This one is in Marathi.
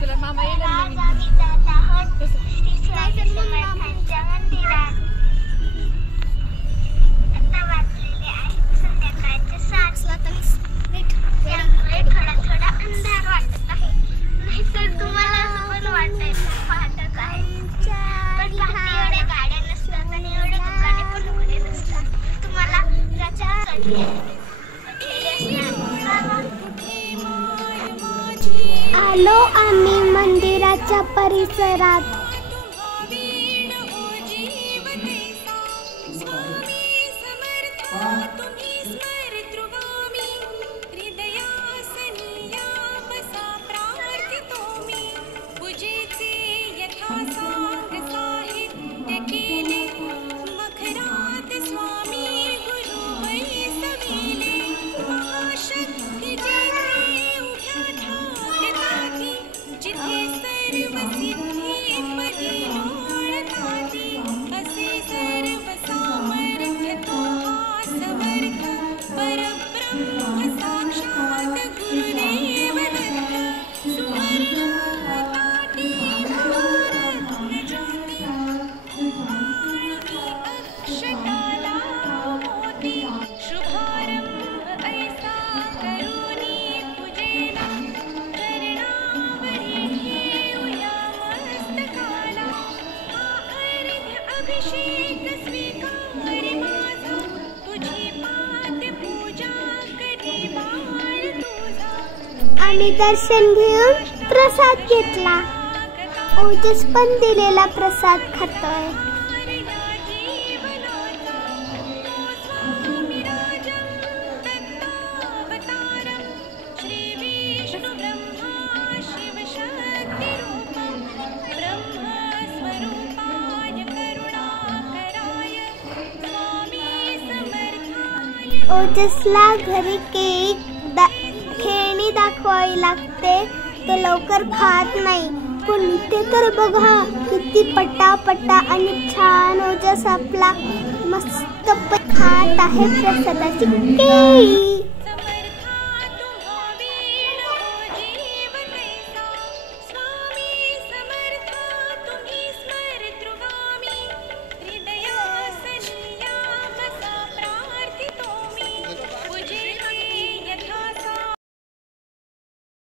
तुला मामा येईल आलो आम्ही मंदिराच्या परिसरात। आम्ही दर्शन घेऊन प्रसाद घेतला। ओजस पण दिलेला प्रसाद खातोय। ओजसला घरी खेळणी दाखवावी लागते, तो लवकर खात नाही। पण इथे तर बघा किती पटापटा आणि छान ओजस आपला मस्त खात आहे प्रसादाची केळी।